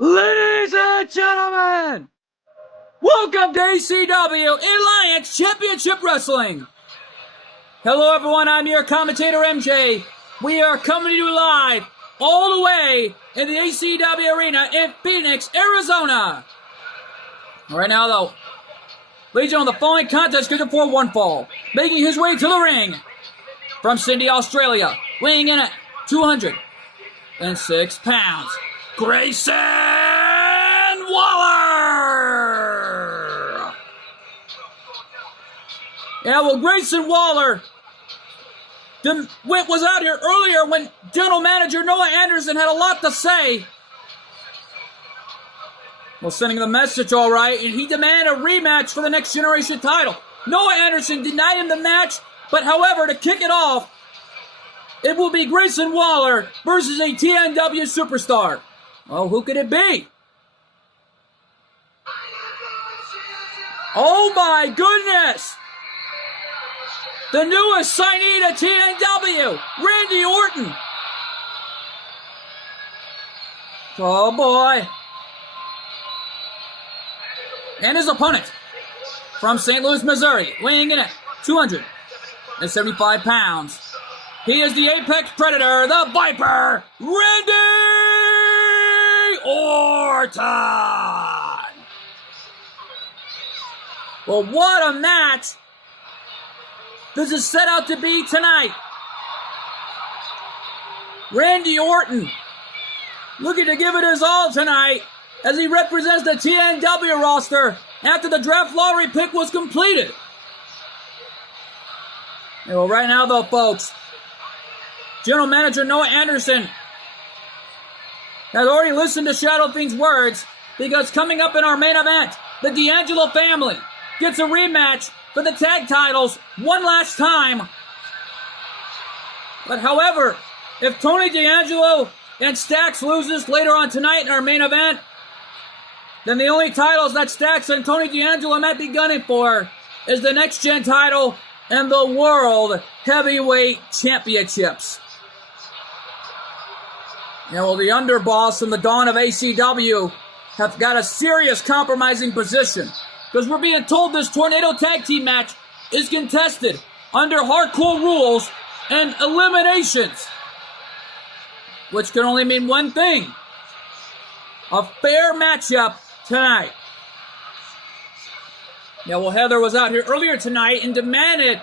Ladies and gentlemen, welcome to ACW Alliance Championship Wrestling. Hello everyone, I'm your commentator MJ. We are coming to you live all the way in the ACW Arena in Phoenix, Arizona. Right now though, ladies and gentlemen, the following contest scheduled for one fall. Making his way to the ring from Sydney, Australia, weighing in at 206 pounds. Grayson Waller! Yeah, well, Grayson Waller was out here earlier when General Manager Noah Anderson had a lot to say. Well, sending the message all right, and he demanded a rematch for the Next Generation title. Noah Anderson denied him the match, but however, to kick it off, it will be Grayson Waller versus a TNW superstar. Oh, who could it be? Oh my goodness! The newest signee to TNW, Randy Orton. Oh boy. And his opponent from St. Louis, Missouri, weighing in at 275 pounds. He is the Apex Predator, the Viper, Randy Orton! Well, what a match this is set out to be tonight. Randy Orton looking to give it his all tonight as he represents the TNW roster after the draft lottery pick was completed. And well, right now though, folks, General Manager Noah Anderson has already listened to Shadow Fiend's words, because coming up in our main event, the D'Angelo family gets a rematch for the tag titles one last time. But however, if Tony D'Angelo and Stacks loses later on tonight in our main event, then the only titles that Stacks and Tony D'Angelo might be gunning for is the Next Gen title and the World Heavyweight Championships. Now, well, the underboss and the Dawn of ACW have got a serious compromising position, because we're being told this Tornado Tag Team match is contested under hardcore rules and eliminations, which can only mean one thing: a fair matchup tonight. Yeah, well, Heather was out here earlier tonight and demanded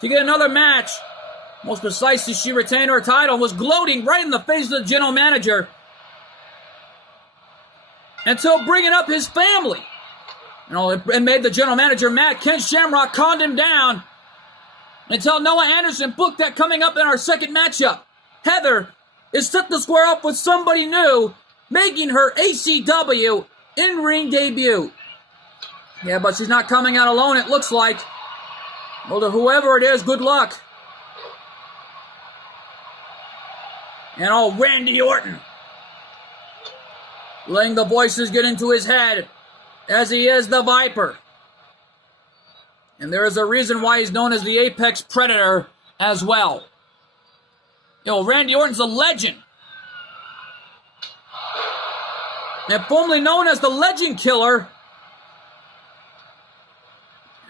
to get another match. Most precisely, she retained her title and was gloating right in the face of the general manager until bringing up his family. And made the general manager mad. Ken Shamrock calmed him down until Noah Anderson booked that coming up in our second matchup. Heather is set to square up with somebody new, making her ACW in-ring debut. Yeah, but she's not coming out alone, it looks like. Well, to whoever it is, good luck. And Randy Orton, letting the voices get into his head, as he is the Viper. And there is a reason why he's known as the Apex Predator as well. Randy Orton's a legend. And formerly known as the Legend Killer.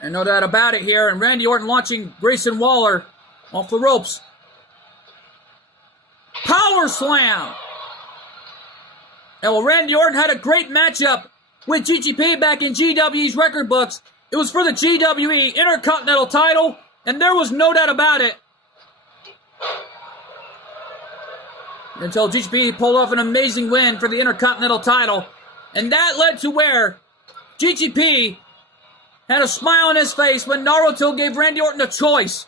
And no doubt about it here. And Randy Orton launching Grayson Waller off the ropes. Power Slam! And well, Randy Orton had a great matchup with GGP back in GWE's record books. It was for the GWE Intercontinental title, and there was no doubt about it. Until GGP pulled off an amazing win for the Intercontinental title. And that led to where GGP had a smile on his face when Naruto gave Randy Orton a choice.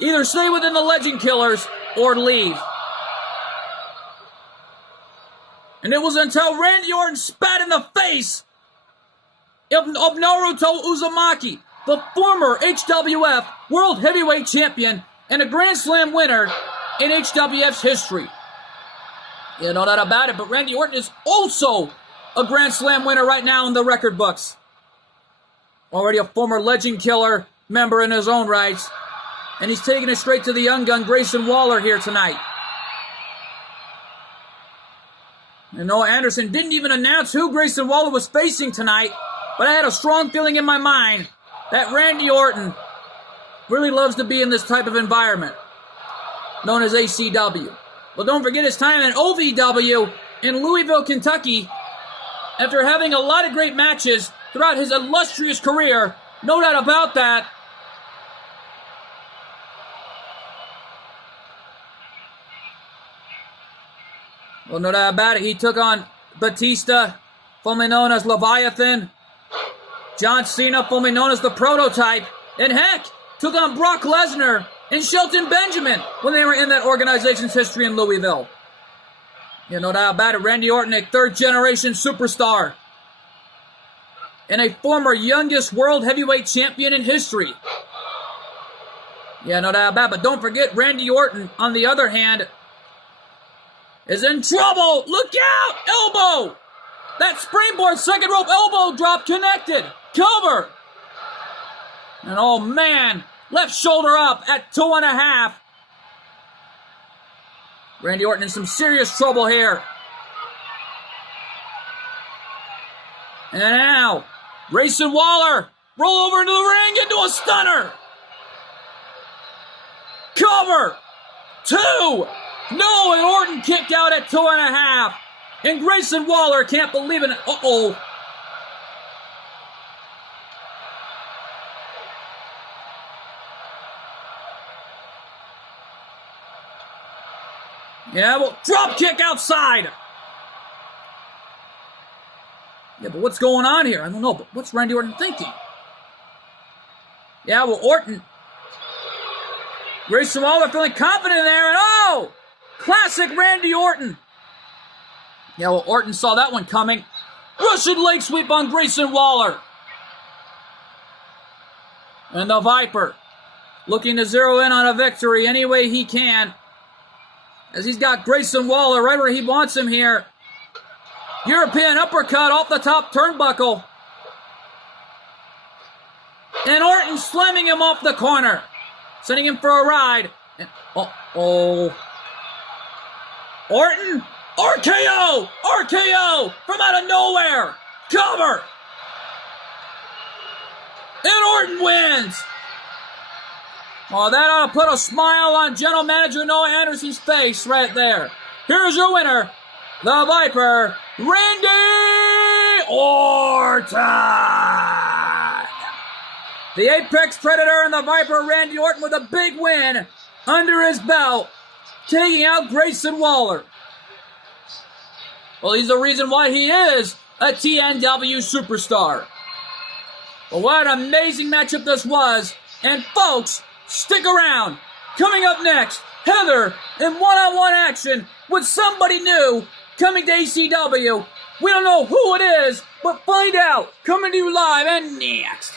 Either stay within the Legend Killers or leave. And it was until Randy Orton spat in the face of Naruto Uzumaki, the former HWF World Heavyweight Champion and a Grand Slam winner in HWF's history. Yeah, no doubt about it, but Randy Orton is also a Grand Slam winner right now in the record books. Already a former Legend Killer member in his own rights. And he's taking it straight to the young gun, Grayson Waller, here tonight. And Noah Anderson didn't even announce who Grayson Waller was facing tonight, but I had a strong feeling in my mind that Randy Orton really loves to be in this type of environment, known as ACW. Well, don't forget his time in OVW in Louisville, Kentucky. After having a lot of great matches throughout his illustrious career, no doubt about that. Well, no doubt about it, he took on Batista, formerly known as Leviathan. John Cena, formerly known as the Prototype. And heck, took on Brock Lesnar and Shelton Benjamin when they were in that organization's history in Louisville. Yeah, no doubt about it, Randy Orton, a third-generation superstar. And a former youngest world heavyweight champion in history. Yeah, no doubt about it, but don't forget, Randy Orton, on the other hand, is in trouble. Look out! Elbow! That springboard second rope elbow drop connected. Cover! And oh man, left shoulder up at 2.5. Randy Orton in some serious trouble here. And now, Grayson Waller roll over into the ring into a stunner. Cover! 2! No, and Orton kicked out at 2.5. And Grayson Waller can't believe it. Uh-oh. Yeah, well, drop kick outside. Yeah, but what's going on here? I don't know, but what's Randy Orton thinking? Yeah, well, Orton. Grayson Waller feeling confident there, and oh! Classic Randy Orton. Yeah, well, Orton saw that one coming. Russian leg sweep on Grayson Waller. And the Viper looking to zero in on a victory any way he can, as he's got Grayson Waller right where he wants him here. European uppercut off the top turnbuckle. And Orton slamming him off the corner, sending him for a ride. And, uh-oh. Orton, RKO! RKO from out of nowhere! Cover! And Orton wins! Oh, that ought to put a smile on General Manager Noah Anderson's face right there. Here's your winner, the Viper, Randy Orton! The Apex Predator and the Viper, Randy Orton, with a big win under his belt, taking out Grayson Waller. Well, he's the reason why he is a TNW superstar. Well, what an amazing matchup this was. And folks, stick around. Coming up next, Heather in one-on-one action with somebody new coming to ACW. We don't know who it is, but find out. Coming to you live and next.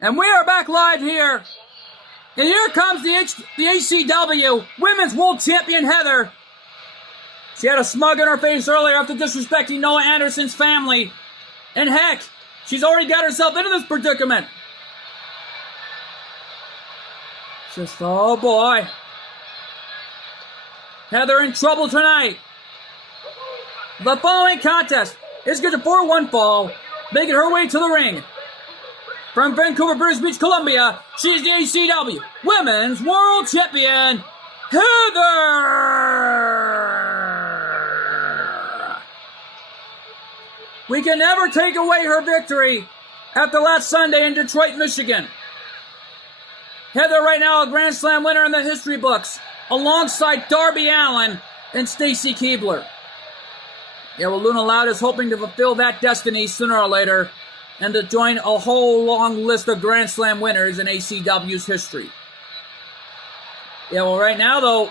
And we are back live here. And here comes the ACW Women's World Champion Heather. She had a smug on her face earlier after disrespecting Noah Anderson's family. And heck, she's already got herself into this predicament. Just, oh boy. Heather in trouble tonight. The following contest is scheduled for one fall, making her way to the ring. From Vancouver, British Beach, Columbia, she's the ACW Women's World Champion, Heather! We can never take away her victory after last Sunday in Detroit, Michigan. Heather right now a Grand Slam winner in the history books, alongside Darby Allin and Stacy Keibler. Yeah, well, Luna Loud is hoping to fulfill that destiny sooner or later, and to join a whole long list of Grand Slam winners in ACW's history. Yeah, well, right now, though,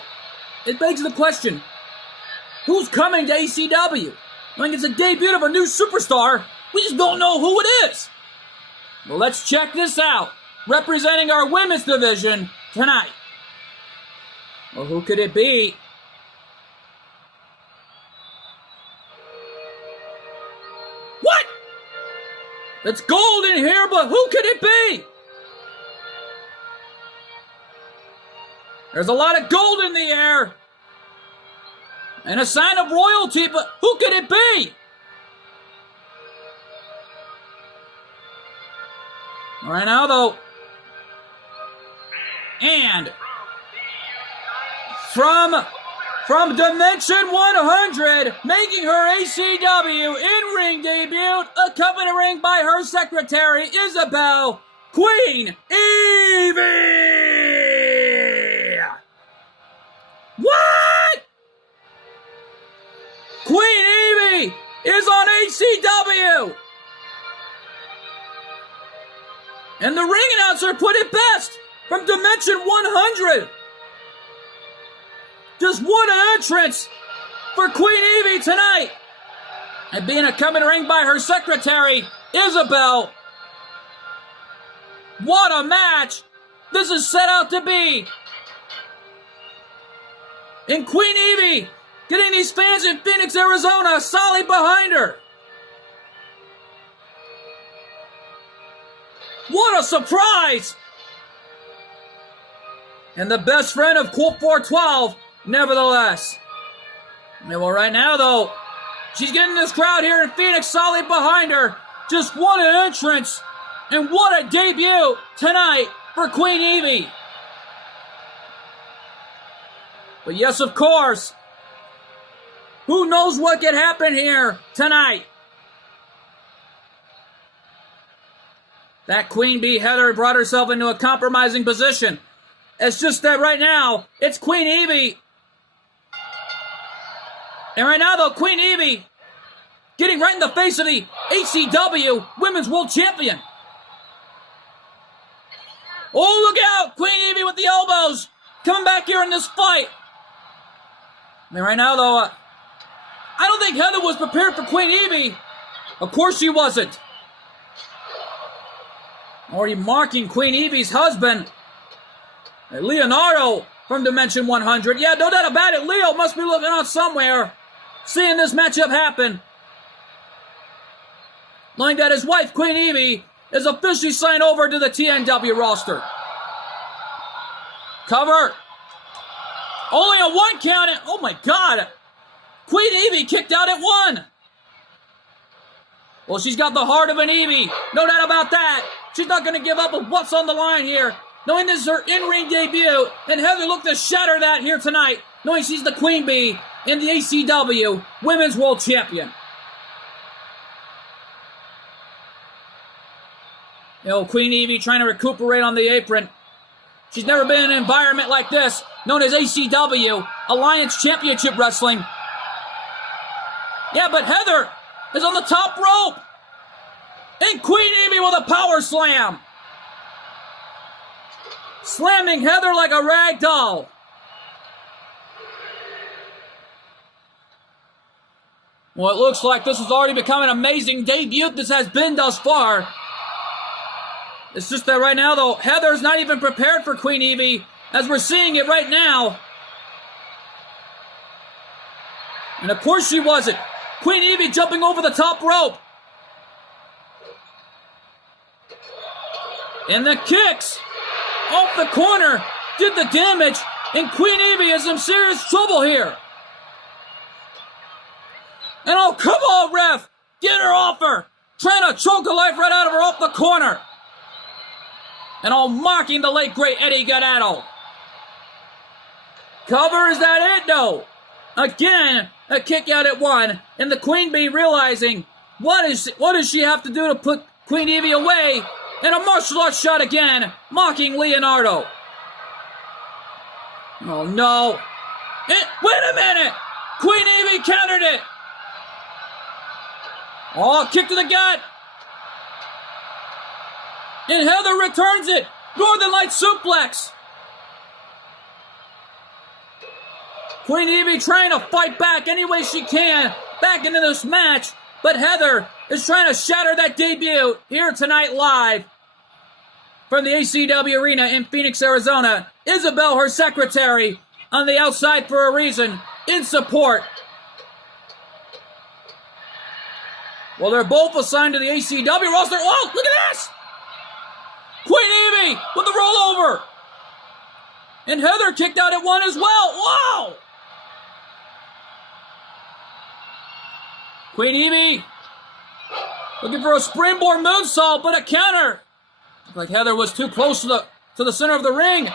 it begs the question, who's coming to ACW? I mean, it's a debut of a new superstar. We just don't know who it is. Well, let's check this out. Representing our women's division tonight. Well, who could it be? What? It's gold in here, but who could it be? There's a lot of gold in the air. And a sign of royalty, but who could it be? Right now, though. And from Dimension 100, making her ACW in-ring debut, accompanied by her secretary, Isabel Queen Evie! What? Queen Evie is on ACW! And the ring announcer put it best from Dimension 100. Just what an entrance for Queen Evie tonight. And being accompanied by her secretary, Isabel. What a match this is set out to be. And Queen Evie getting these fans in Phoenix, Arizona solid behind her. What a surprise! And the best friend of Colt 412, nevertheless. Yeah, well, right now, though, she's getting this crowd here in Phoenix solid behind her. Just what an entrance and what a debut tonight for Queen Evie. But yes, of course, who knows what could happen here tonight? That Queen Bee Heather brought herself into a compromising position. It's just that right now, it's Queen Evie. And right now, though, Queen Evie getting right in the face of the ACW Women's World Champion. Oh, look out! Queen Evie with the elbows. Coming back here in this fight. I mean, right now, though, I don't think Heather was prepared for Queen Evie. Of course she wasn't. Already marking Queen Evie's husband, Leonardo from Dimension 100. Yeah, no doubt about it. Leo must be looking on somewhere, seeing this matchup happen. Knowing that his wife, Queen Evie, is officially signed over to the TNW roster. Cover. Only a 1 count. Oh my God. Queen Evie kicked out at 1. Well, she's got the heart of an Evie. No doubt about that. She's not going to give up with what's on the line here. Knowing this is her in-ring debut. And Heather looked to shatter that here tonight. Knowing she's the Queen Bee and the ACW Women's World Champion. You know, Queen Evie trying to recuperate on the apron. She's never been in an environment like this, known as ACW, Alliance Championship Wrestling. Yeah, but Heather is on the top rope. And Queen Evie with a power slam. Slamming Heather like a rag doll. Well, it looks like this has already become an amazing debut this has been thus far. It's just that right now, though, Heather's not even prepared for Queen Evie, as we're seeing it right now. And of course she wasn't. Queen Evie jumping over the top rope. And the kicks off the corner did the damage, and Queen Evie is in serious trouble here. And oh, come on, ref! Get her off her! Trying to choke the life right out of her off the corner. And all mocking the late great Eddie Guerrero. Cover, is that it? No. Again, a kick out at 1, and the Queen Bee realizing what does she have to do to put Queen Evie away, and a martial arts shot again, mocking Leonardo. Oh no. Wait a minute! Queen Evie countered it! Oh, kick to the gut! And Heather returns it! Northern Light suplex! Queen Evie trying to fight back any way she can back into this match, but Heather is trying to shatter that debut here tonight live from the ACW Arena in Phoenix, Arizona. Isabel, her secretary, on the outside for a reason, in support. Well, they're both assigned to the ACW roster. Oh, look at this! Queen Evie with the rollover. And Heather kicked out at 1 as well. Wow! Queen Evie looking for a springboard moonsault, but a counter. Looked like Heather was too close to the center of the ring.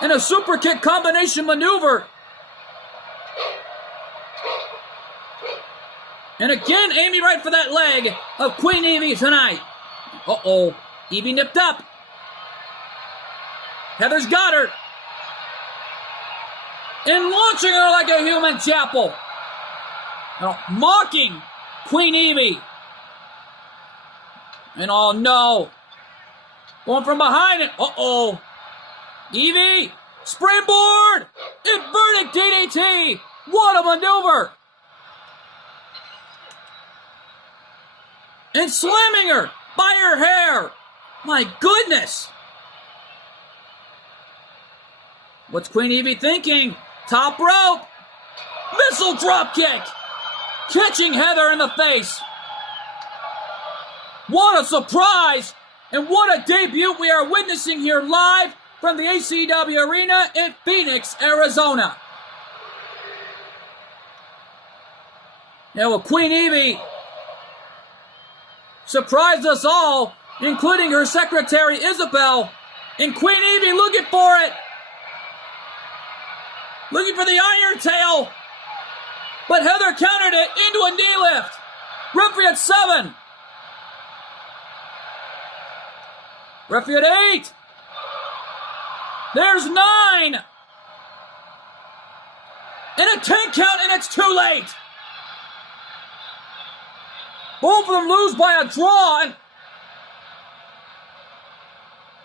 And a super kick combination maneuver. And again, aiming right for that leg of Queen Evie tonight. Uh-oh. Evie nipped up. Heather's got her. And launching her like a human chapel. Mocking Queen Evie. And oh no. Going from behind it. Uh-oh. Evie. Springboard. Inverted DDT. What a maneuver. And slamming her by her hair. My goodness. What's Queen Evie thinking? Top rope. Missile drop kick. Catching Heather in the face. What a surprise. And what a debut we are witnessing here live from the ACW Arena in Phoenix, Arizona. Now, Queen Evie surprised us all, including her secretary, Isabel. And Queen Evie looking for it. Looking for the iron tail. But Heather countered it into a knee lift. Referee at 7. Referee at 8. There's 9. And a 10 count, and it's too late. Both of them lose by a draw. And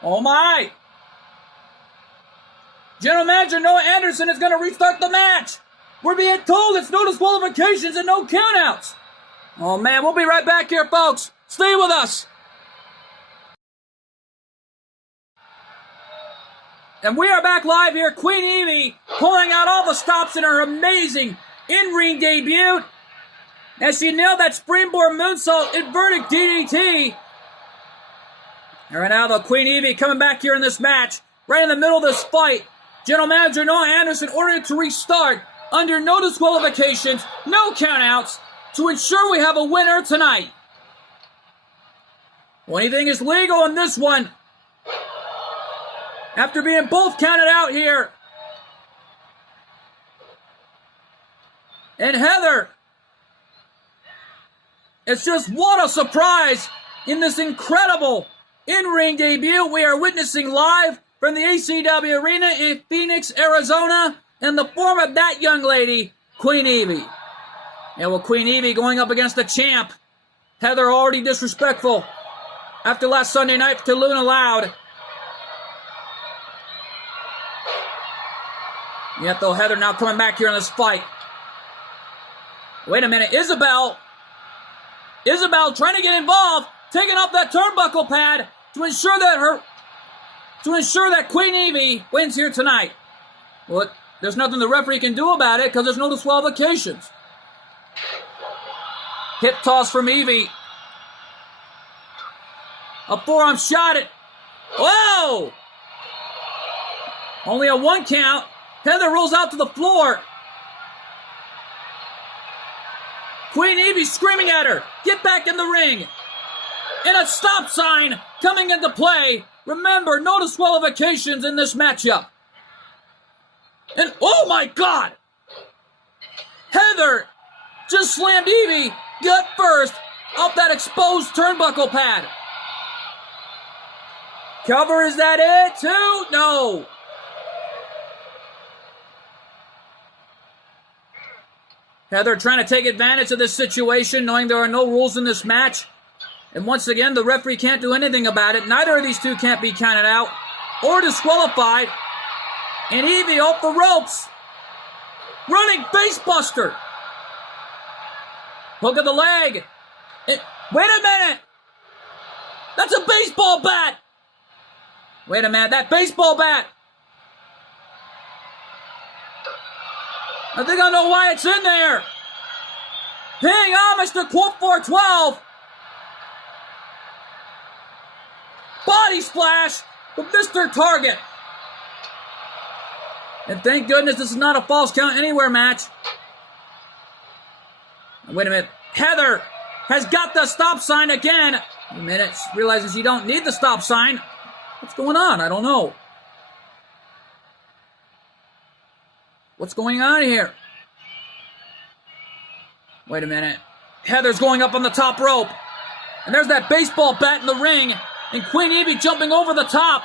oh my. General Manager Noah Anderson is going to restart the match. We're being told it's no disqualifications and no countouts. Oh man, we'll be right back here, folks. Stay with us. And we are back live here. Queen Evie pulling out all the stops in her amazing in-ring debut. As she nailed that springboard moonsault, inverted DDT. And right now, the Queen Evie coming back here in this match, right in the middle of this fight. General Manager Noah Anderson ordered it to restart under no disqualifications, no countouts, to ensure we have a winner tonight. Well, anything is legal in this one. After being both counted out here. And Heather, it's just what a surprise in this incredible in-ring debut we are witnessing live from the ACW Arena in Phoenix, Arizona, in the form of that young lady, Queen Evie. And with Queen Evie going up against the champ, Heather already disrespectful after last Sunday night to Luna Loud. Yet though, Heather now coming back here in this fight. Wait a minute, Isabel trying to get involved, taking off that turnbuckle pad to ensure that Queen Evie wins here tonight. Well, there's nothing the referee can do about it because there's no disqualifications. Hip toss from Evie. A forearm shot at. Whoa! Only a 1 count. Heather rolls out to the floor. Queen Evie screaming at her. Get back in the ring. And a stop sign coming into play. Remember, no disqualifications in this matchup. And oh my God! Heather just slammed Evie gut first off that exposed turnbuckle pad. Cover, is that it too? No. Heather trying to take advantage of this situation, knowing there are no rules in this match. And once again, the referee can't do anything about it. Neither of these two can't be counted out or disqualified. And Evie off the ropes. Running facebuster. Hook of the leg. Wait a minute. That's a baseball bat. Wait a minute, that baseball bat. I think I know why it's in there. Paying homage to Quote 412. Body splash with Mr. Target. And thank goodness this is not a false count anywhere match. Wait a minute. Heather has got the stop sign again. A minute. Realizes you don't need the stop sign. What's going on? I don't know. What's going on here? Wait a minute. Heather's going up on the top rope. And there's that baseball bat in the ring. And Queen Evie jumping over the top.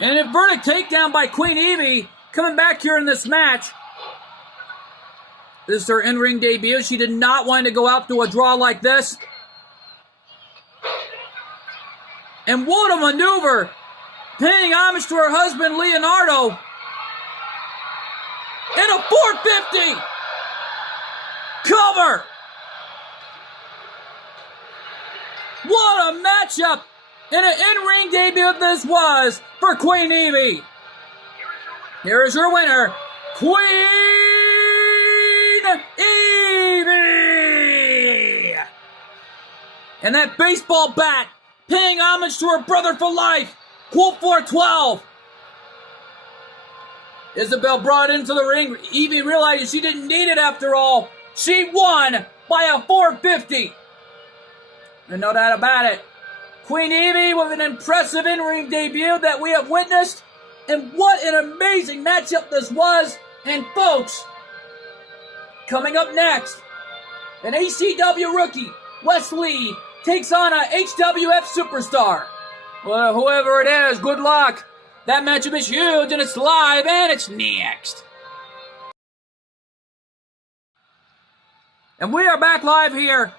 And an inverted takedown by Queen Evie coming back here in this match. This is her in-ring debut. She did not want to go out to a draw like this. And what a maneuver! Paying homage to her husband, Leonardo. And a 450! Cover! What a matchup! And an in-ring debut this was for Queen Evie. Here is your winner, Queen Evie! And that baseball bat, paying homage to her brother for life, Colt 412. Isabel brought into the ring. Evie realized she didn't need it after all. She won by a 450. And no doubt about it. Queen Evie with an impressive in-ring debut that we have witnessed. And what an amazing matchup this was. And folks, coming up next, an ACW rookie, Wes Lee, takes on a HWF superstar. Well, whoever it is, good luck. That matchup is huge, and it's live, and it's next. And we are back live here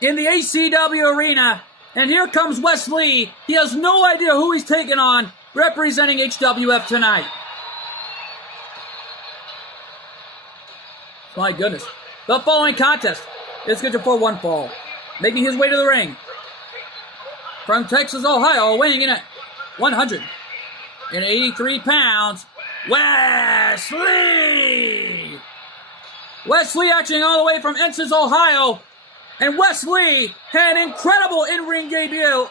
in the ACW arena. And here comes Wes Lee. He has no idea who he's taking on, representing HWF tonight. My goodness. The following contest is scheduled for one fall. Making his way to the ring, from Texas, Ohio, weighing in at 183 pounds, Wes Lee! Wes Lee acting all the way from Ensigns, Ohio. And Wes Lee had an incredible in-ring debut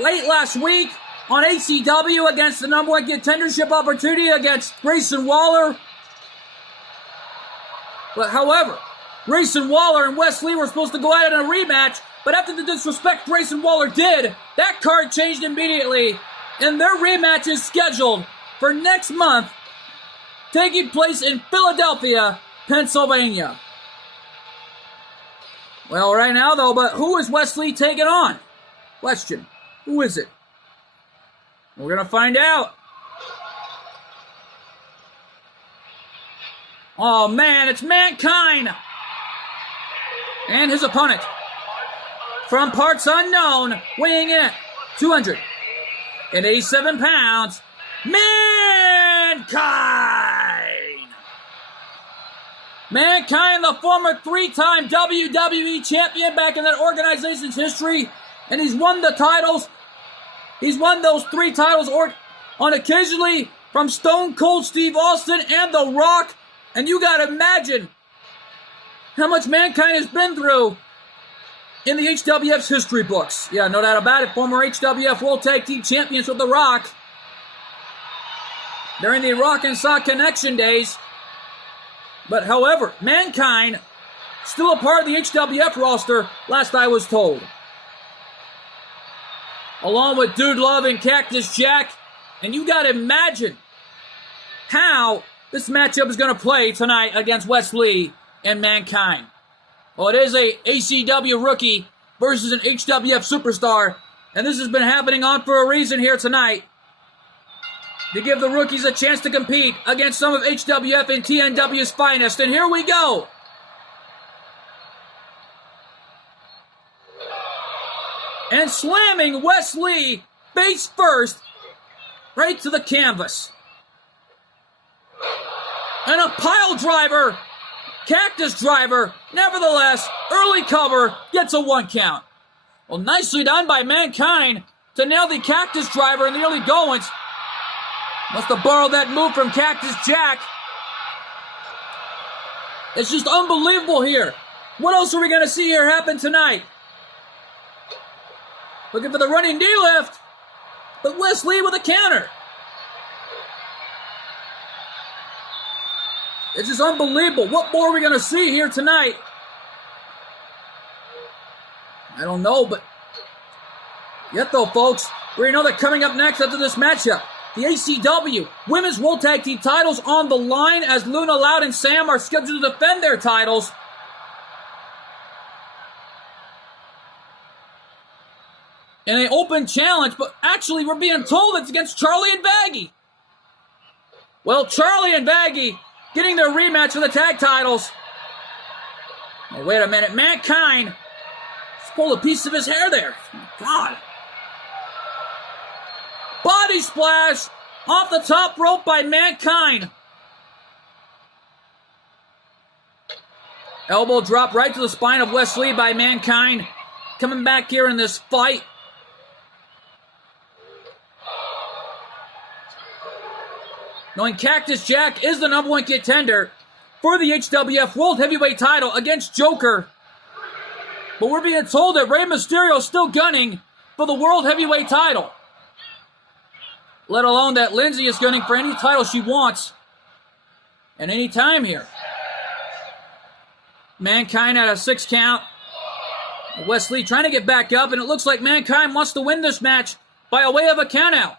late last week on ACW against the number one contendership opportunity against Grayson Waller. But however, Grayson Waller and Wes Lee were supposed to go at it in a rematch, but after the disrespect Grayson Waller did, that card changed immediately, and their rematch is scheduled for next month, taking place in Philadelphia, Pennsylvania. Well, right now, though, but who is Wes Lee taking on? Question. Who is it? We're going to find out. Oh, man, it's Mankind. And his opponent, from parts unknown, weighing in at 287 pounds, Mankind! Mankind, the former three-time WWE champion back in that organization's history, and he's won the titles. He's won those 3 titles on occasionally from Stone Cold Steve Austin and The Rock. And you gotta imagine how much Mankind has been through in the HWF's history books. Yeah, no doubt about it. Former HWF World Tag Team Champions with The Rock during the Rock and Sock Connection days. But however, Mankind still a part of the HWF roster, last I was told. Along with Dude Love and Cactus Jack. And you gotta imagine how this matchup is going to play tonight against Wes Lee and Mankind. Well, it is a ACW rookie versus an HWF superstar. And this has been happening on for a reason here tonight. To give the rookies a chance to compete against some of HWF and TNW's finest. And here we go. And slamming Wes Lee face first right to the canvas. And a pile driver, cactus driver, nevertheless, early cover, gets a 1 count. Well, nicely done by Mankind to nail the cactus driver in the early goings. Must have borrowed that move from Cactus Jack. It's just unbelievable here. What else are we going to see here happen tonight? Looking for the running knee lift. But Wes Lee with a counter. It's just unbelievable. What more are we going to see here tonight? I don't know, but yet though, folks, we know that coming up next after this matchup, the ACW Women's World Tag Team titles on the line as Luna Loud and Sam are scheduled to defend their titles. In an open challenge, but actually we're being told it's against Charlie and Vaggie. Well, Charlie and Vaggie getting their rematch for the tag titles. Oh, wait a minute, Mankind just pulled a piece of his hair there. Oh, God. Body splash off the top rope by Mankind. Elbow drop right to the spine of Wes Lee by Mankind. Coming back here in this fight. Knowing Cactus Jack is the #1 contender for the HWF World Heavyweight title against Joker. But we're being told that Rey Mysterio is still gunning for the World Heavyweight title. Let alone that Lindsay is gunning for any title she wants. And any time here. Mankind at a 6 count. Wes Lee trying to get back up, and it looks like Mankind wants to win this match by a way of a countout.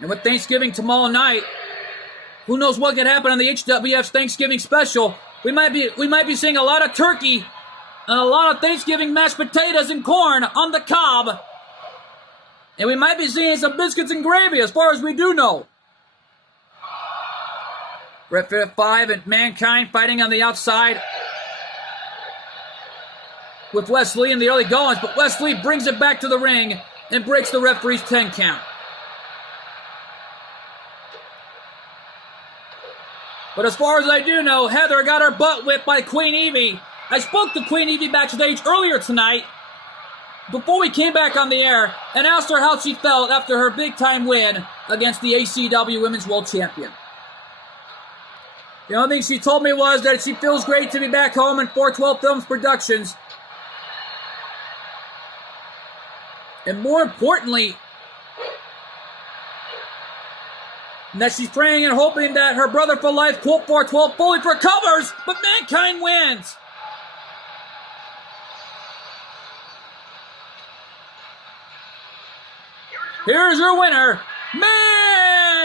And with Thanksgiving tomorrow night, who knows what could happen on the HWF's Thanksgiving special. We might be seeing a lot of turkey and a lot of Thanksgiving mashed potatoes and corn on the cob. And we might be seeing some biscuits and gravy as far as we do know. Ref 5 and Mankind fighting on the outside with Wes Lee in the early goings, but Wes Lee brings it back to the ring and breaks the referee's 10 count. But as far as I do know, Heather got her butt whipped by Queen Evie. I spoke to Queen Evie backstage earlier tonight, before we came back on the air, and asked her how she felt after her big-time win against the ACW Women's World Champion. The only thing she told me was that she feels great to be back home in 412 Films Productions. And more importantly, that she's praying and hoping that her brother for life, Colt 412, fully recovers, but Mankind wins. Here's your winner,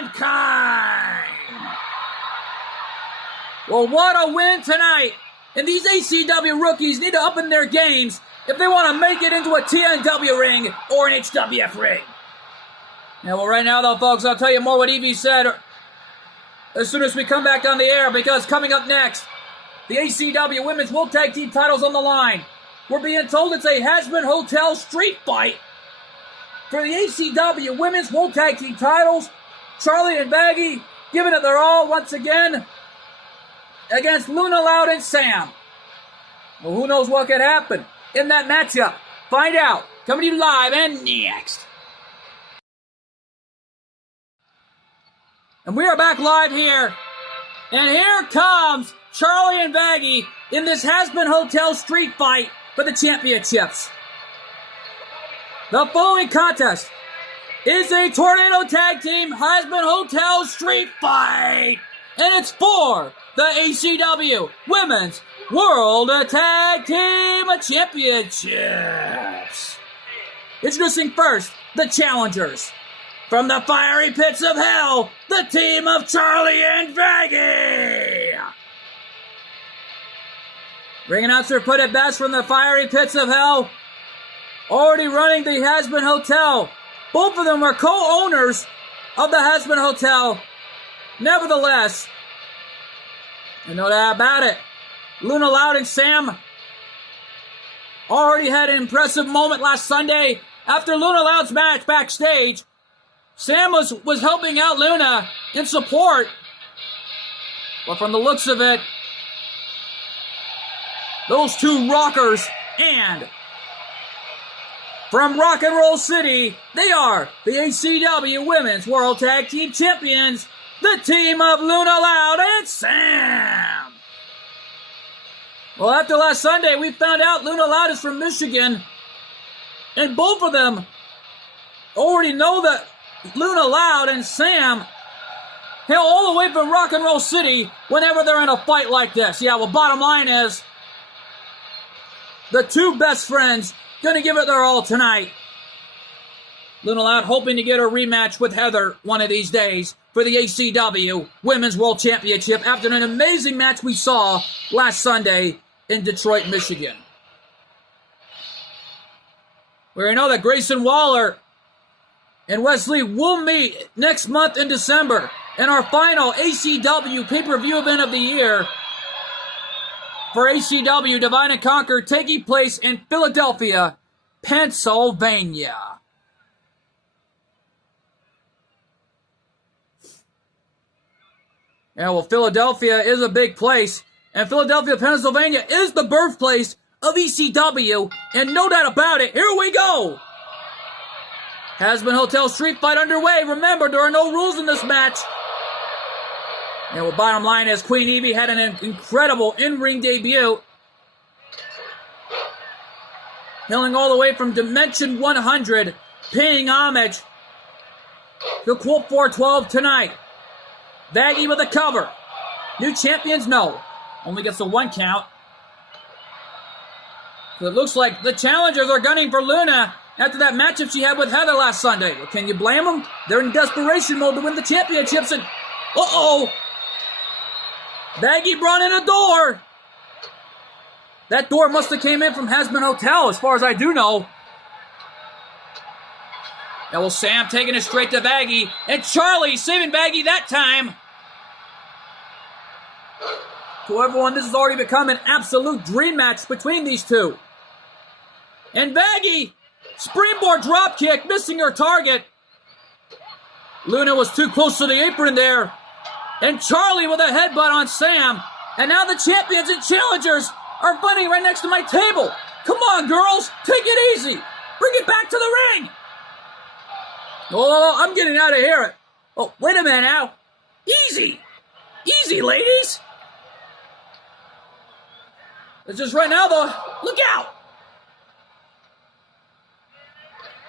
Mankind. Well, what a win tonight. And these ACW rookies need to up in their games if they want to make it into a TNW ring or an HWF ring. Yeah, well, right now, though, folks, I'll tell you more what Evie said as soon as we come back on the air, because coming up next, the ACW Women's World Tag Team titles on the line. We're being told it's a Hasbin Hotel street fight for the ACW Women's World Tag Team titles. Charlie and Vaggie giving it their all once again against Luna Loud and Sam. Well, who knows what could happen in that matchup? Find out. Coming to you live and next. And we are back live here. And here comes Charlie and Vaggie in this Hasbin Hotel street fight for the championships. The following contest is a Tornado Tag Team Hasbin Hotel street fight. And it's for the ACW Women's World Tag Team Championships. Introducing first, the challengers. From the fiery pits of hell, the team of Charlie and Vaggie. Ring announcer put it best, from the fiery pits of hell, already running the Hasbin Hotel. Both of them are co-owners of the Hasbin Hotel. Nevertheless, I know that about it. Luna Loud and Sam already had an impressive moment last Sunday after Luna Loud's match backstage. Sam was helping out Luna in support, but from the looks of it, those two rockers, and from Rock and Roll City, they are the ACW Women's World Tag Team Champions, the team of Luna Loud and Sam. Well, after last Sunday, we found out Luna Loud is from Michigan, and both of them already know that Luna Loud and Sam hail all the way from Rock and Roll City whenever they're in a fight like this. Yeah, well, bottom line is, the two best friends gonna give it their all tonight. Luna Loud hoping to get a rematch with Heather one of these days for the ACW Women's World Championship after an amazing match we saw last Sunday in Detroit, Michigan. We know that Grayson Waller and Wesley will meet next month in December in our final ACW pay-per-view event of the year for ACW Divide and Conquer, taking place in Philadelphia, Pennsylvania. Yeah, well, Philadelphia is a big place, and Philadelphia, Pennsylvania is the birthplace of ECW, and no doubt about it, here we go! Hasbin Hotel Street Fight underway. Remember, there are no rules in this match. And well, bottom line is, Queen Evie had an incredible in-ring debut. Hailing all the way from Dimension 100, paying homage to Colt 412 tonight. Vaggie with a cover. New champions, no. Only gets a 1 count. So it looks like the challengers are gunning for Luna after that matchup she had with Heather last Sunday. Well, can you blame them? They're in desperation mode to win the championships, and uh-oh! Vaggie brought in a door! That door must have came in from Hasbin Hotel, as far as I do know. Yeah, well, Sam taking it straight to Vaggie, and Charlie saving Vaggie that time. To everyone, this has already become an absolute dream match between these two. And Vaggie, springboard dropkick, missing her target. Luna was too close to the apron there. And Charlie with a headbutt on Sam. And now the champions and challengers are fighting right next to my table. Come on, girls, take it easy. Bring it back to the ring. Oh, I'm getting out of here. Oh, wait a minute now. Easy. Easy, ladies. It's just right now, though. Look out.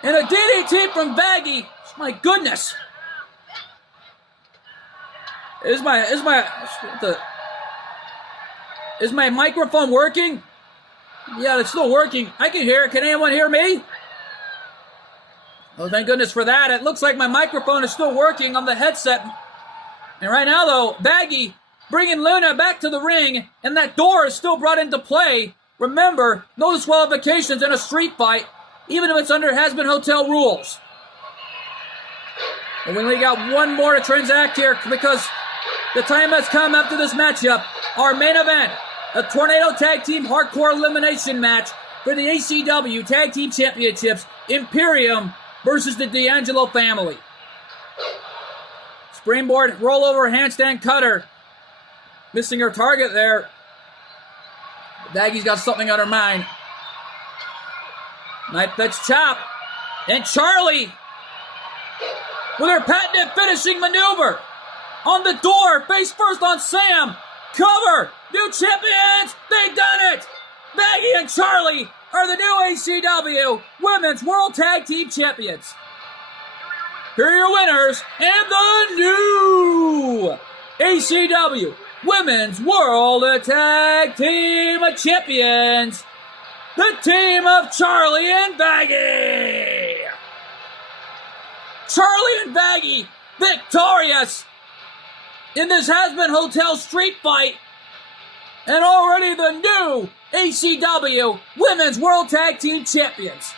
And a DDT from Vaggie. My goodness. Is my microphone working? Yeah, it's still working. I can hear it. Can anyone hear me? Oh, thank goodness for that. It looks like my microphone is still working on the headset. And right now, though, Vaggie bringing Luna back to the ring, and that door is still brought into play. Remember, no disqualifications in a street fight, even if it's under Hasbin Hotel rules. And we only got one more to transact here because the time has come after this matchup. Our main event, a Tornado Tag Team Hardcore Elimination match for the ACW Tag Team Championships, Imperium versus the D'Angelo family. Springboard, rollover, handstand cutter. Missing her target there. Vaggie's got something on her mind. Knife edge chop. And Charlie with her patented finishing maneuver. On the door, face first on Sam. Cover. New champions. They've done it. Vaggie and Charlie are the new ACW Women's World Tag Team Champions. Here are your winners and the new ACW Women's World Tag Team Champions, the team of Charlie and Vaggie. Charlie and Vaggie victorious in this Hasbin Hotel street fight, and already the new ACW Women's World Tag Team Champions.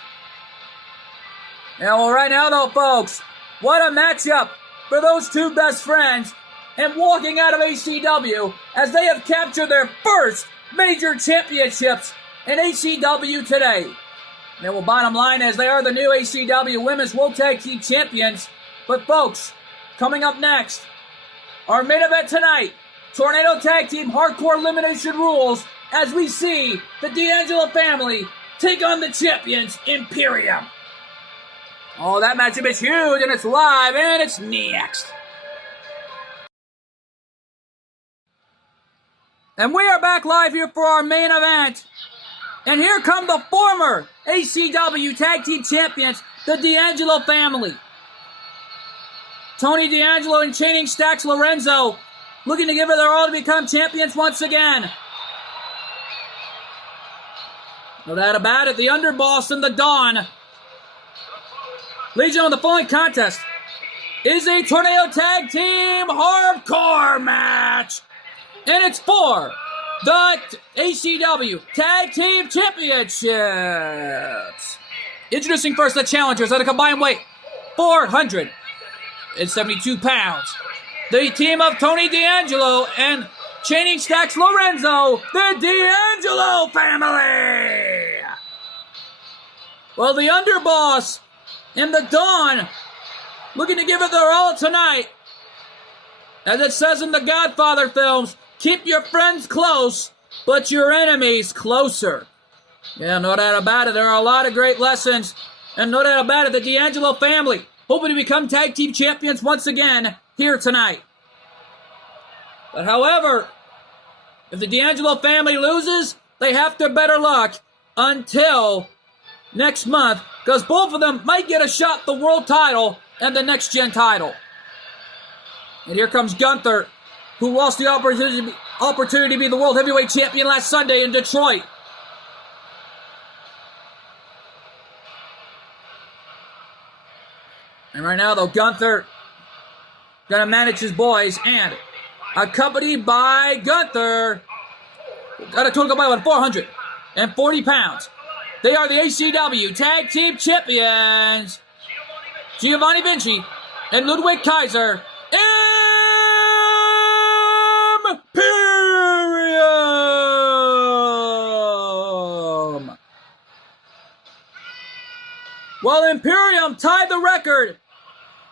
Now, right now, though, folks, what a matchup for those two best friends, and walking out of ACW as they have captured their first major championships in ACW today. Now, well, bottom line is they are the new ACW Women's World Tag Team Champions. But, folks, coming up next, our main event tonight, Tornado Tag Team Hardcore Elimination Rules, as we see the D'Angelo family take on the champions, Imperium. Oh, that matchup is huge, and it's live, and it's next. And we are back live here for our main event. And here come the former ACW Tag Team Champions, the D'Angelo family. Tony D'Angelo and Channing Stacks Lorenzo looking to give it their all to become champions once again. No doubt about it, the Underboss and the Dawn. Ladies and gentlemen, the following contest is a Tornado Tag Team Hardcore match. And it's for the ACW Tag Team Championships. Introducing first the challengers at a combined weight 472 pounds. The team of Tony D'Angelo and Channing Stacks Lorenzo, the D'Angelo family. Well, the Underboss and the Dawn looking to give it their all tonight. As it says in the Godfather films, keep your friends close, but your enemies closer. Yeah, no doubt about it. There are a lot of great lessons. And no doubt about it, the D'Angelo family hoping to become tag team champions once again here tonight. But however, if the D'Angelo family loses, they have their better luck until next month, because both of them might get a shot at the world title and the next gen title. And here comes Gunther, who lost the opportunity to be the world heavyweight champion last Sunday in Detroit. And right now, though, Gunther gonna manage his boys, and accompanied by Gunther, got a total combined of 440 pounds. They are the ACW Tag Team Champions, Giovanni Vinci and Ludwig Kaiser. Imperium! While Imperium tied the record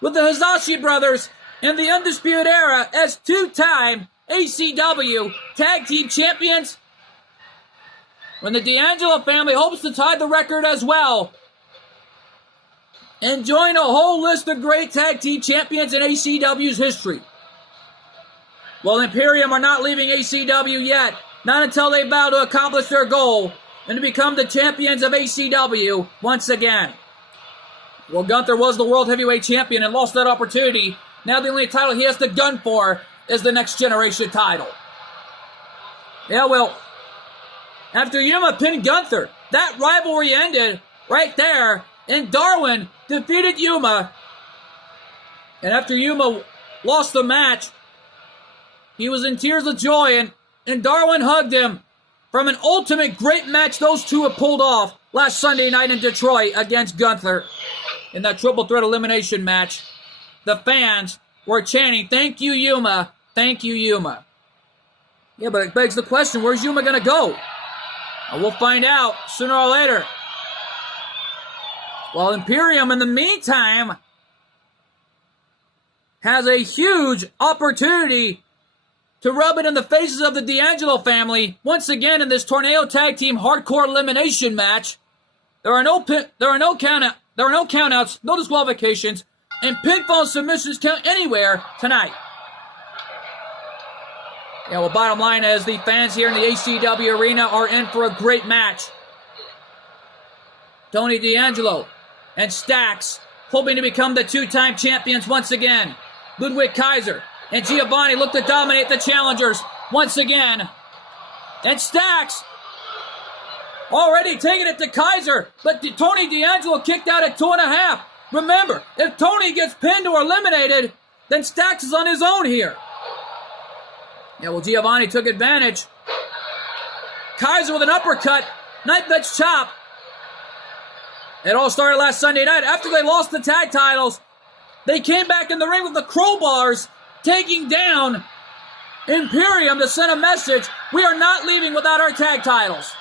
with the Hazashi brothers in the Undisputed Era as two-time ACW Tag Team Champions, when the D'Angelo family hopes to tie the record as well and join a whole list of great tag team champions in ACW's history. Well, Imperium are not leaving ACW yet, not until they vow to accomplish their goal and to become the champions of ACW once again. Well, Gunther was the World Heavyweight Champion and lost that opportunity. Now the only title he has to gun for is the Next Generation title. Yeah, well, after Yuma pinned Gunther, that rivalry ended right there, and Darwin defeated Yuma. And after Yuma lost the match, he was in tears of joy, and Darwin hugged him from an ultimate great match those two have pulled off last Sunday night in Detroit against Gunther. In that triple threat elimination match, the fans were chanting, "Thank you, Yuma. Thank you, Yuma." Yeah, but it begs the question, where's Yuma going to go? We'll find out sooner or later. Well, Imperium, in the meantime, has a huge opportunity to rub it in the faces of the D'Angelo family once again in this Tornado Tag Team Hardcore Elimination match. There are no countouts, no disqualifications, and pinfall submissions count anywhere tonight. Yeah, well, bottom line is the fans here in the ACW arena are in for a great match. Tony D'Angelo and Stacks hoping to become the two-time champions once again. Ludwig Kaiser and Giovanni look to dominate the challengers once again. And Stacks already taking it to Kaiser, but Tony D'Angelo kicked out at 2.5. Remember, if Tony gets pinned or eliminated, then Stacks is on his own here. Yeah, well, Giovanni took advantage. Kaiser with an uppercut, knife edge chop. It all started last Sunday night. After they lost the tag titles, they came back in the ring with the crowbars, taking down Imperium to send a message. We are not leaving without our tag titles.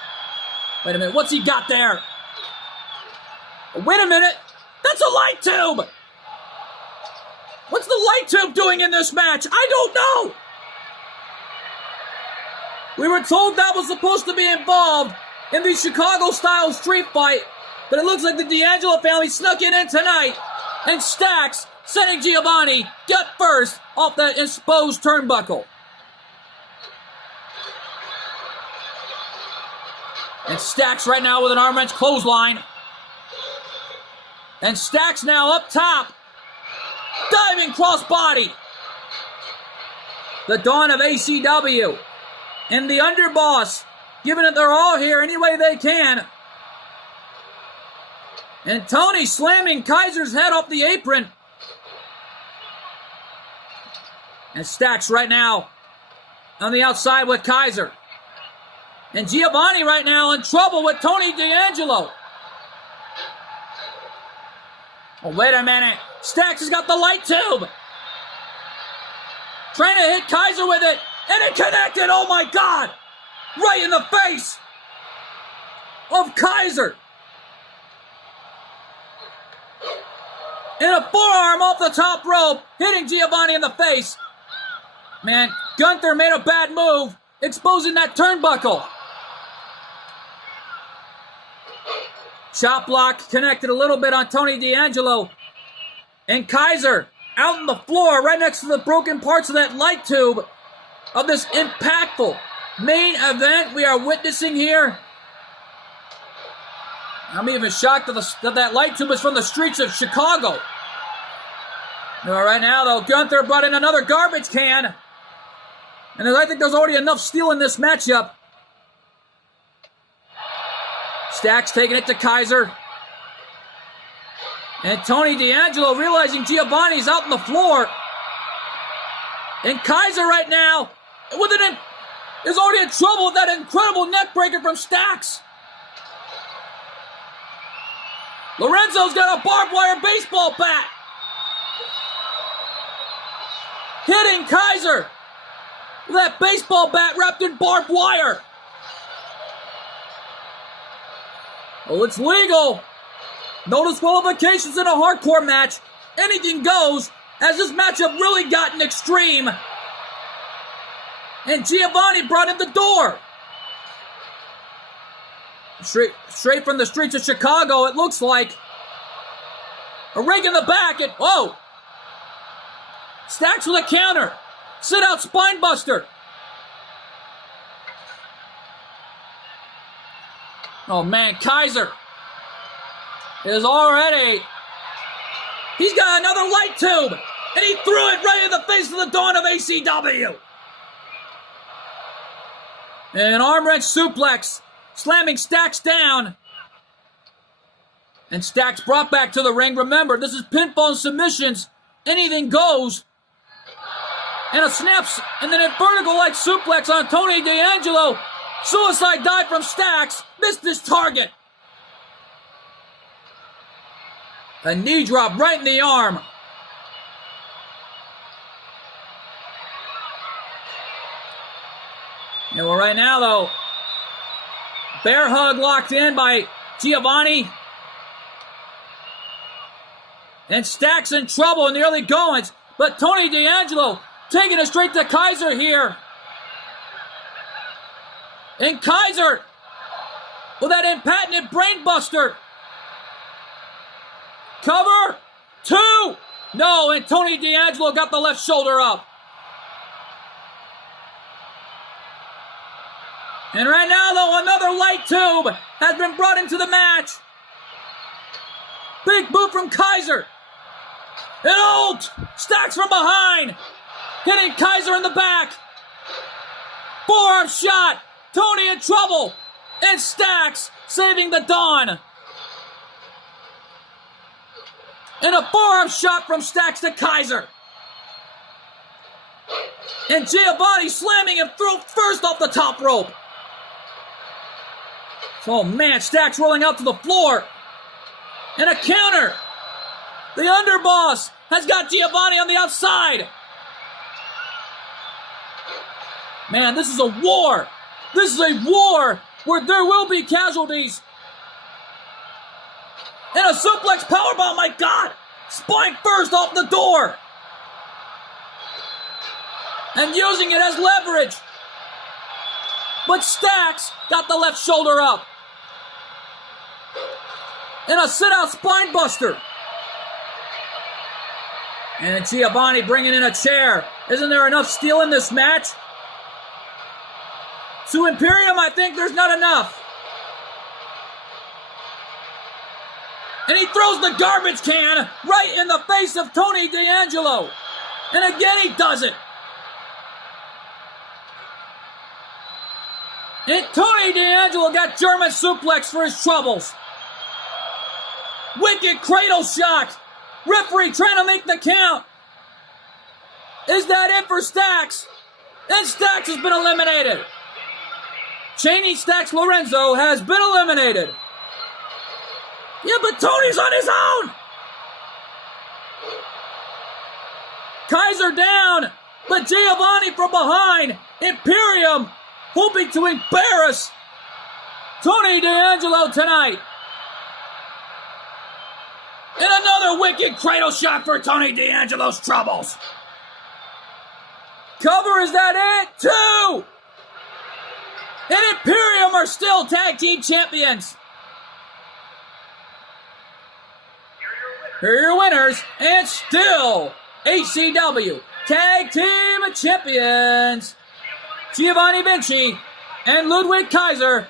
Wait a minute, what's he got there? Wait a minute, that's a light tube! What's the light tube doing in this match? I don't know! We were told that was supposed to be involved in the Chicago-style street fight, but it looks like the D'Angelo family snuck it in tonight, and Stacks sending Giovanni gut first off that exposed turnbuckle. And Stacks right now with an arm wrench clothesline. And Stacks now up top. Diving crossbody. The Dawn of ACW. And the Underboss, giving it their all here any way they can. And Tony slamming Kaiser's head off the apron. And Stacks right now on the outside with Kaiser. And Giovanni right now in trouble with Tony D'Angelo. Oh, wait a minute. Stacks has got the light tube. Trying to hit Kaiser with it. And it connected. Oh, my God. Right in the face of Kaiser. And a forearm off the top rope. Hitting Giovanni in the face. Man, Gunther made a bad move. Exposing that turnbuckle. Chop block connected a little bit on Tony D'Angelo. And Kaiser out on the floor right next to the broken parts of that light tube of this impactful main event we are witnessing here. I'm even shocked that that light tube is from the streets of Chicago. All right now, though, Gunther brought in another garbage can. And I think there's already enough steel in this matchup. Stacks taking it to Kaiser. And Tony D'Angelo realizing Giovanni's out on the floor. And Kaiser right now is already in trouble with that incredible neck breaker from Stacks. Lorenzo's got a barbed wire baseball bat. Hitting Kaiser with that baseball bat wrapped in barbed wire. Well, it's legal. No disqualifications in a hardcore match. Anything goes, as this matchup really gotten extreme. And Giovanni brought in the door. Straight from the streets of Chicago, it looks like. A rig in the back, and whoa! Stacks with a counter. Sit out spine buster. Oh man, Kaiser is already. He's got another light tube, and he threw it right in the face of the Dawn of ACW. An arm wrench suplex, slamming Stacks down. And Stacks brought back to the ring. Remember, this is pinfall and submissions. Anything goes. And a snaps, and then a vertical-like suplex on Tony D'Angelo. Suicide dive from Stacks. Missed his target. A knee drop right in the arm. And well, right now, though, bear hug locked in by Giovanni. And Stacks in trouble in the early goings. But Tony D'Angelo taking it straight to Kaiser here. And Kaiser with that impatented brainbuster. Cover. 2. No, and Tony D'Angelo got the left shoulder up. And right now, though, another light tube has been brought into the match. Big boot from Kaiser. And Olt Stacks from behind. Hitting Kaiser in the back. Forearm shot. Tony in trouble. And Stacks saving the Dawn. And a forearm shot from Stacks to Kaiser. And Giovanni slamming him through first off the top rope. Oh man, Stacks rolling out to the floor. And a counter. The Underboss has got Giovanni on the outside. Man, this is a war. This is a war where there will be casualties. And a suplex powerbomb, my God. Spine first off the door. And using it as leverage. But Stacks got the left shoulder up. And a sit-out spine buster. And Giovanni bringing in a chair. Isn't there enough steel in this match? To Imperium, I think there's not enough. And he throws the garbage can right in the face of Tony D'Angelo. And again he does it. And Tony D'Angelo got German suplex for his troubles. Wicked cradle shot. Referee trying to make the count. Is that it for Stacks? And Stacks has been eliminated. Cheney Stacks Lorenzo has been eliminated. Yeah, but Tony's on his own. Kaiser down, but Giovanni from behind. Imperium hoping to embarrass Tony D'Angelo tonight. And another wicked cradle shot for Tony D'Angelo's troubles. Cover, is that it? 2! And Imperium are still tag team champions. Here are your winners, and still HCW Tag Team Champions, Giovanni Vinci and Ludwig Kaiser.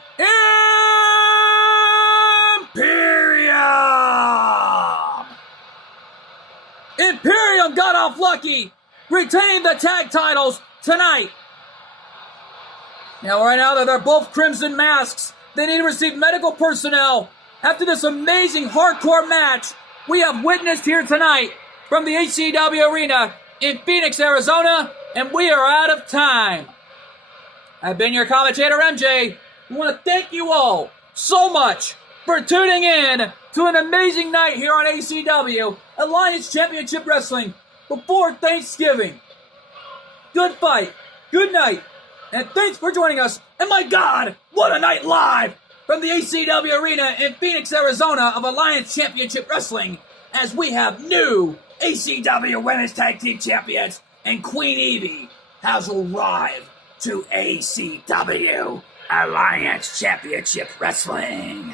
Imperium got off lucky, retaining the tag titles tonight. Now, right now, they're both Crimson Masks. They need to receive medical personnel after this amazing hardcore match we have witnessed here tonight from the HCW Arena in Phoenix, Arizona, and we are out of time. I've been your commentator, MJ. I want to thank you all so much for tuning in to an amazing night here on ACW Alliance Championship Wrestling before Thanksgiving. Good fight, good night, and thanks for joining us. And my God, what a night live from the ACW Arena in Phoenix, Arizona of Alliance Championship Wrestling, as we have new ACW Women's Tag Team Champions, and Queen Evie has arrived to ACW Alliance Championship Wrestling.